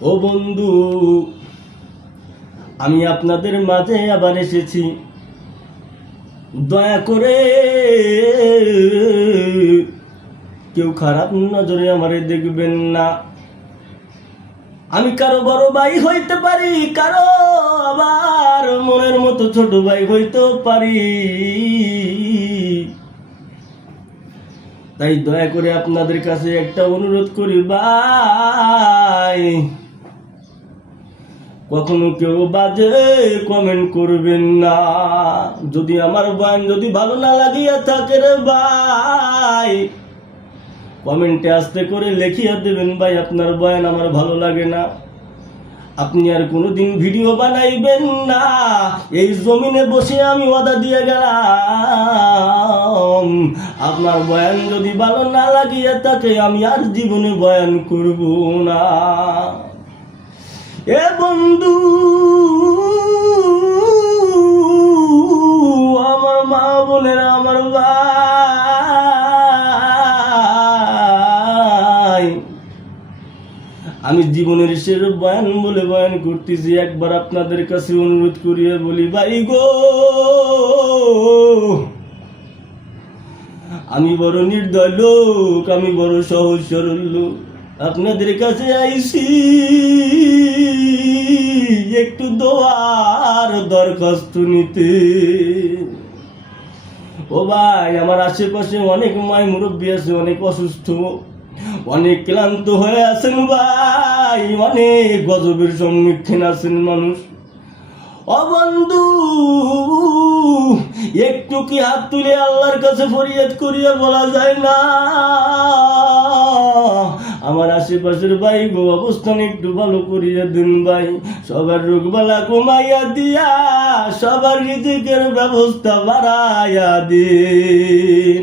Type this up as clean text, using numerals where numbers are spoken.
ও বন্ধু, আমি আপনাদের মাঝে আবার এসেছি। দয়া করে কেউ খারাপ নজরে আমারে দেখবেন না। আমি কারো বড় ভাই হইতে পারি, কারো আবার মনের মতো ছোট ভাই হইতেও পারি। তাই দয়া করে আপনাদের কাছে একটা অনুরোধ করি, ভাই কখনো কেউ বাজে কমেন্ট করবেন না। যদি আমার বয়ান যদি ভালো না লাগিয়া থাকে রে ভাই, কমেন্টে আস্তে করে লিখিয়া দেবেন, ভাই আপনার বয়ান আমার ভালো লাগে না, আপনি আর কোনোদিন ভিডিও বানাইবেন না। এই জমিনে বসে আমি ওয়াদা দিয়ে গেলাম, আপনার বয়ান যদি ভালো না লাগিয়া থাকে আমি আর জীবনে বয়ান করব না। এ বন্ধু, আমার মা বোনেরা, আমার ভাই, আমি জীবনের শেষ বয়ান বলে বয়ান করতেছি। একবার আপনাদের কাছে অনুরোধ করিয়া বলি, ভাই গো, আমি বড় নির্দয় লোক, আমি বড় সহজ সরল লোক, আপনাদের কাছে আইছি একটু দোয়ার দরখাস্ত নিতে। ও ভাই, আমার আশেপাশে অনেক মাই মুরব্বী আছে, অনেক অসুস্থ, অনেক ক্লান্ত হয়ে আছেন ভাই, অনেক গজবের সম্মুখীন আছেন মানুষ। ও বন্ধু, একটু কি হাত তুলে আল্লাহর কাছে ফরিয়াদ করিয়া বলা যায় না, আমার আশেপাশের ভাই গো অবস্থান একটু ভালো করিয়া দিন ভাই, সবার রোগ বালা কমাইয়া দিয়া সবার রিজিকের ব্যবস্থা বাড়াইয়া দিন।